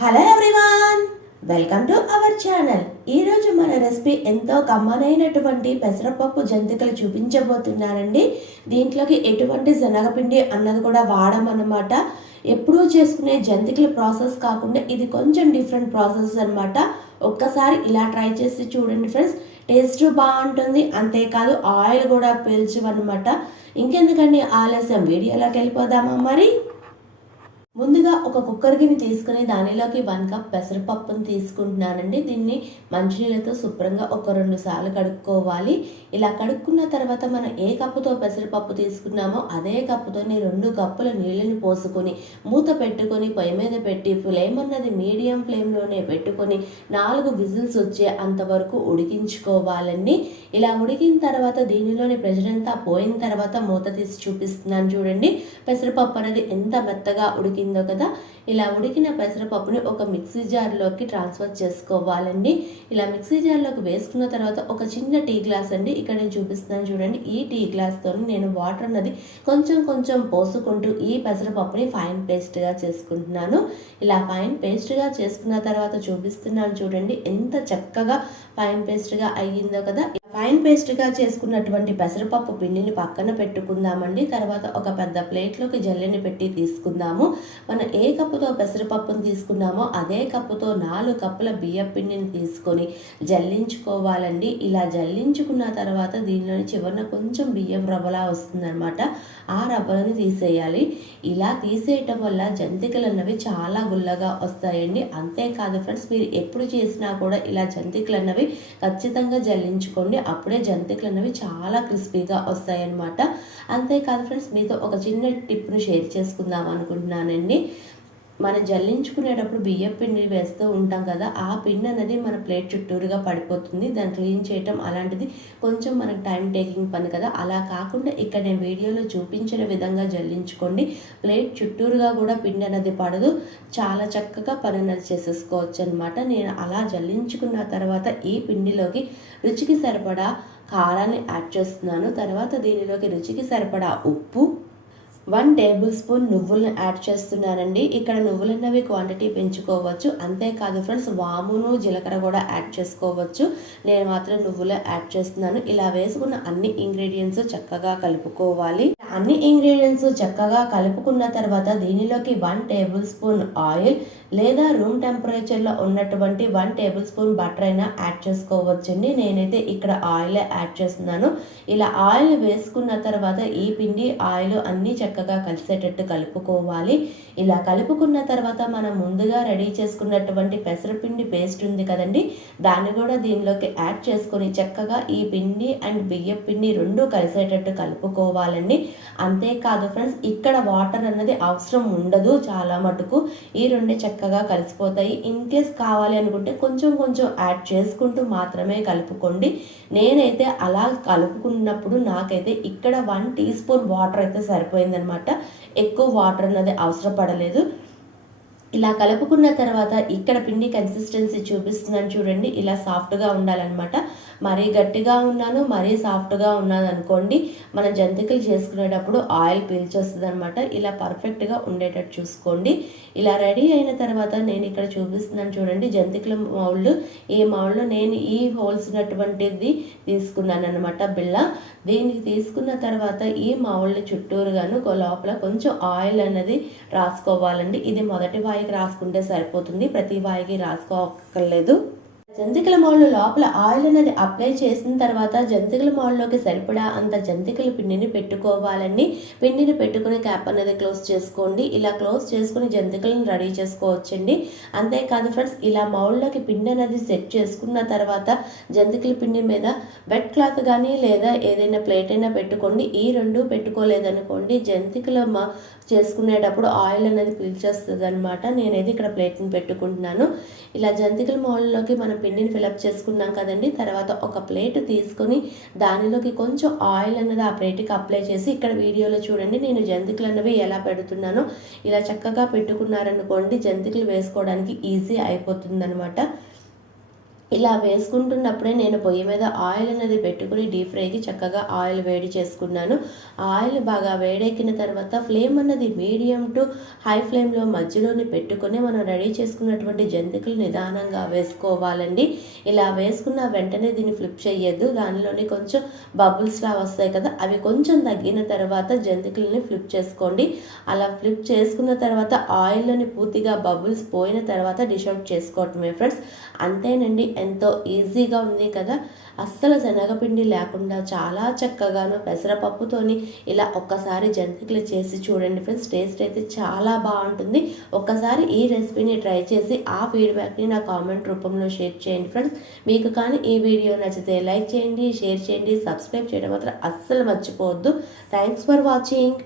Hello everyone welcome to our channel ఈరోజు మన recipe ఎంతో కమ్మనైనటువంటి పెసరపప్పు జంతికలు చూపించబోతున్నానండి. దీంట్లోకి ఎటువంటి శనగపిండి అన్నది కూడా వాడమన్నమాట. ఎప్పుడూ చేసుకునే జంతికల ప్రాసెస్ కాకుండా ఇది కొంచెం డిఫరెంట్ ప్రాసెస్ అనమాట ఒక్కసారి ఇలా ట్రై చేసి చూడండి ఫ్రెండ్స్ టేస్ట్ బాగుంటుంది. అంతేకాదు ఆయిల్ కూడా పీల్చవన్నమాట. ఇంకెందుకండి ఆలస్యం? వీడియోలోకి వెళ్ళిపోదామా మరి? ముందుగా ఒక కుక్కర్ గిన్నె తీసుకుని దానిలోకి వన్ కప్ పెసరపప్పును తీసుకుంటున్నానండి. దీన్ని మంచినీళ్ళతో శుభ్రంగా ఒక రెండు సార్లు కడుక్కోవాలి. ఇలా కడుక్కున్న తర్వాత మనం ఏ కప్పుతో పెసరపప్పు తీసుకున్నామో అదే కప్పుతోనే రెండు కప్పుల నీళ్ళని పోసుకొని మూత పెట్టుకొని పొయ్యి మీద పెట్టి ఫ్లేమ్ అన్నది మీడియం ఫ్లేమ్లోనే పెట్టుకొని నాలుగు విజిల్స్ వచ్చే అంతవరకు ఉడికించుకోవాలండి. ఇలా ఉడికిన తర్వాత దీనిలోని ప్రెషర్ అంతా పోయిన తర్వాత మూత తీసి చూపిస్తున్నాను చూడండి. పెసరపప్పు అనేది ఎంత మెత్తగా ఉడికి ఉడికిందో కదా ఇలా ఉడికిన పెసరపప్పుని ఒక మిక్సీ జార్లోకి ట్రాన్స్ఫర్ చేసుకోవాలండి. ఇలా మిక్సీ జార్లోకి వేసుకున్న తర్వాత ఒక చిన్న టీ గ్లాస్ అండి ఇక్కడ నేను చూపిస్తున్నాను చూడండి. ఈ టీ గ్లాస్తో నేను వాటర్ అన్నది కొంచెం కొంచెం పోసుకుంటూ ఈ పెసరపప్పుని ఫైన్ పేస్ట్గా చేసుకుంటున్నాను. ఇలా ఫైన్ పేస్ట్గా చేసుకున్న తర్వాత చూపిస్తున్నాను చూడండి ఎంత చక్కగా ఫైన్ పేస్ట్గా అయ్యిందో కదా. ఫైన్ పేస్ట్గా చేసుకున్నటువంటి పెసరపప్పు పిండిని పక్కన పెట్టుకుందామండి. తర్వాత ఒక పెద్ద ప్లేట్లోకి జల్లెని పెట్టి తీసుకుందాము. మనం ఏ కప్పుతో పెసరపప్పును తీసుకున్నామో అదే కప్పుతో నాలుగు కప్పుల బియ్యం పిండిని తీసుకొని జల్లించుకోవాలండి. ఇలా జల్లించుకున్న తర్వాత దీనిలోని చివరన కొంచెం బియ్యం రవ్వలా వస్తుందన్నమాట. ఆ రవ్వలను తీసేయాలి. ఇలా తీసేయటం వల్ల జంతికలు అన్నవి చాలా గుల్లగా వస్తాయండి. అంతేకాదు ఫ్రెండ్స్ మీరు ఎప్పుడు చేసినా కూడా ఇలా జంతికలు అన్నవి ఖచ్చితంగా జల్లించుకోండి. అప్పుడే జంతికలు అనేవి చాలా క్రిస్పీగా వస్తాయన్నమాట. అంతేకాదు ఫ్రెండ్స్ మీతో ఒక చిన్న టిప్ను షేర్ చేసుకుందాం అనుకుంటున్నానండి. మనం జల్లించుకునేటప్పుడు బియ్యం పిండి వేస్తూ ఉంటాం కదా ఆ పిండి అనేది మన ప్లేట్ చుట్టూరుగా పడిపోతుంది. దాన్ని క్లీన్ చేయటం అలాంటిది కొంచెం మనకు టైం టేకింగ్ పని కదా. అలా కాకుండా ఇక్కడ నేను వీడియోలో చూపించిన విధంగా జల్లించుకోండి. ప్లేట్ చుట్టూరుగా కూడా పిండి అనేది పడదు. చాలా చక్కగా పని అనేది చేసేసుకోవచ్చు అనమాట నేను అలా జల్లించుకున్న తర్వాత ఈ పిండిలోకి రుచికి సరిపడా కారాన్ని యాడ్ చేస్తున్నాను. తర్వాత దీనిలోకి రుచికి సరిపడా ఉప్పు వన్ టేబుల్ స్పూన్ నువ్వులను యాడ్ చేస్తున్నానండి. ఇక్కడ నువ్వులు అన్నవి క్వాంటిటీ పెంచుకోవచ్చు. అంతేకాదు ఫ్రెండ్స్ వామును జీలకర్ర కూడా యాడ్ చేసుకోవచ్చు. నేను మాత్రం నువ్వులు యాడ్ చేస్తున్నాను. ఇలా వేసుకున్న అన్ని ఇంగ్రీడియంట్స్ చక్కగా కలుపుకోవాలి. అన్ని ఇంగ్రీడియంట్స్ చక్కగా కలుపుకున్న తర్వాత దీనిలోకి వన్ టేబుల్ స్పూన్ ఆయిల్ లేదా రూమ్ టెంపరేచర్లో ఉన్నటువంటి వన్ టేబుల్ స్పూన్ బటర్ అయినా యాడ్ చేసుకోవచ్చండి. నేనైతే ఇక్కడ ఆయిల్ యాడ్ చేస్తున్నాను. ఇలా ఆయిల్ వేసుకున్న తర్వాత ఈ పిండి ఆయిల్ అన్నీ చక్కగా కలిసేటట్టు కలుపుకోవాలి. ఇలా కలుపుకున్న తర్వాత మనం ముందుగా రెడీ చేసుకున్నటువంటి పెసరపిండి పేస్ట్ ఉంది కదండి. దాన్ని కూడా దీనిలోకి యాడ్ చేసుకొని చక్కగా ఈ పిండి అండ్ బియ్యం పిండి రెండు కలిసేటట్టు కలుపుకోవాలండి. అంతేకాదు ఫ్రెండ్స్ ఇక్కడ వాటర్ అన్నది అవసరం ఉండదు చాలా మటుకు. ఈ రెండు చక్క చక్కగా కలిసిపోతాయి. ఇన్ కేస్ కావాలి అనుకుంటే కొంచెం కొంచెం యాడ్ చేసుకుంటూ మాత్రమే కలుపుకోండి. నేనైతే అలా కలుపుకున్నప్పుడు నాకైతే ఇక్కడ వన్ టీ స్పూన్ వాటర్ అయితే సరిపోయిందనమాట ఎక్కువ వాటర్ అన్నది అవసరపడలేదు. ఇలా కలుపుకున్న తర్వాత ఇక్కడ పిండి కన్సిస్టెన్సీ చూపిస్తున్నాను చూడండి. ఇలా సాఫ్ట్గా ఉండాలన్నమాట. మరీ గట్టిగా ఉన్నాను మరీ సాఫ్ట్గా ఉన్నాను అనుకోండి మన జంతికలు చేసుకునేటప్పుడు ఆయిల్ పీల్చేస్తుంది అనమాట ఇలా పర్ఫెక్ట్గా ఉండేటట్టు చూసుకోండి. ఇలా రెడీ అయిన తర్వాత నేను ఇక్కడ చూపిస్తున్నాను చూడండి. జంతికల మౌళ్ళు ఈ మౌళ్ళు నేను ఈ హోల్స్ ఉన్నటువంటిది తీసుకున్నాను అనమాట బిళ్ళ. దీనికి తీసుకున్న తర్వాత ఈ మావుల్ని చుట్టూరుగాను లోపల కొంచెం ఆయిల్ అన్నది రాసుకోవాలండి. ఇది మొదటి వాయికి రాసుకుంటే సరిపోతుంది. ప్రతి వాయికి రాసుకోక్కర్లేదు. జంతికల మౌళ్ళు లోపల ఆయిల్ అనేది అప్లై చేసిన తర్వాత జంతికల మౌల్లోకి సరిపడా అంత జంతికల పిండిని పెట్టుకోవాలండి. పిండిని పెట్టుకుని క్యాప్ అనేది క్లోజ్ చేసుకోండి. ఇలా క్లోజ్ చేసుకుని జంతికలను రెడీ చేసుకోవచ్చండి. అంతేకాదు ఫ్రెండ్స్ ఇలా మౌల్లోకి పిండి అనేది సెట్ చేసుకున్న తర్వాత జంతికల పిండి మీద బెడ్ క్లాత్ కానీ లేదా ఏదైనా ప్లేట్ అయినా పెట్టుకోండి. ఈ రెండు పెట్టుకోలేదనుకోండి. జంతికల మా చేసుకునేటప్పుడు ఆయిల్ అనేది పీల్చేస్తుంది అనమాట నేనైతే ఇక్కడ ప్లేట్ని పెట్టుకుంటున్నాను. ఇలా జంతికల మౌల్లోకి మనం పిండిని ఫిలప్ చేసుకున్నాం కదండి. తర్వాత ఒక ప్లేట్ తీసుకొని దానిలోకి కొంచెం ఆయిల్ అన్నది ఆ ప్లేట్కి అప్లై చేసి ఇక్కడ వీడియోలో చూడండి నేను జంతికలు అన్నవి ఎలా పెడుతున్నానో. ఇలా చక్కగా పెట్టుకున్నారనుకోండి జంతికలు వేసుకోవడానికి ఈజీ అయిపోతుందనమాట ఇలా వేసుకుంటున్నప్పుడే నేను పొయ్యి మీద ఆయిల్ అనేది పెట్టుకుని డీప్ ఫ్రైకి చక్కగా ఆయిల్ వేడి చేసుకున్నాను. ఆయిల్ బాగా వేడెక్కిన తర్వాత ఫ్లేమ్ అన్నది మీడియం టు హై ఫ్లేమ్లో మధ్యలోని పెట్టుకొని మనం రెడీ చేసుకున్నటువంటి జంతికలు నిదానంగా వేసుకోవాలండి. ఇలా వేసుకున్న వెంటనే దీన్ని ఫ్లిప్ చేయొద్దు. దానిలోని కొంచెం బబుల్స్లా వస్తాయి కదా అవి కొంచెం తగ్గిన తర్వాత జంతికలని ఫ్లిప్ చేసుకోండి. అలా ఫ్లిప్ చేసుకున్న తర్వాత ఆయిల్లోని పూర్తిగా బబుల్స్ పోయిన తర్వాత డిష్అవుట్ చేసుకోవటమే ఫ్రెండ్స్. అంతేనండి. ఎంతో ఈజీగా ఉంది కదా. అస్సలు శనగపిండి లేకుండా చాలా చక్కగాను పెసరపప్పుతోని ఇలా ఒక్కసారి జంతికలు చేసి చూడండి ఫ్రెండ్స్ టేస్ట్ అయితే చాలా బాగుంటుంది. ఒక్కసారి ఈ రెసిపీని ట్రై చేసి ఆ ఫీడ్బ్యాక్ని నా కామెంట్ రూపంలో షేర్ చేయండి ఫ్రెండ్స్. మీకు కానీ ఈ వీడియో నచ్చితే లైక్ చేయండి షేర్ చేయండి సబ్స్క్రైబ్ చేయడం మాత్రం అస్సలు మర్చిపోవద్దు. Thanks for watching.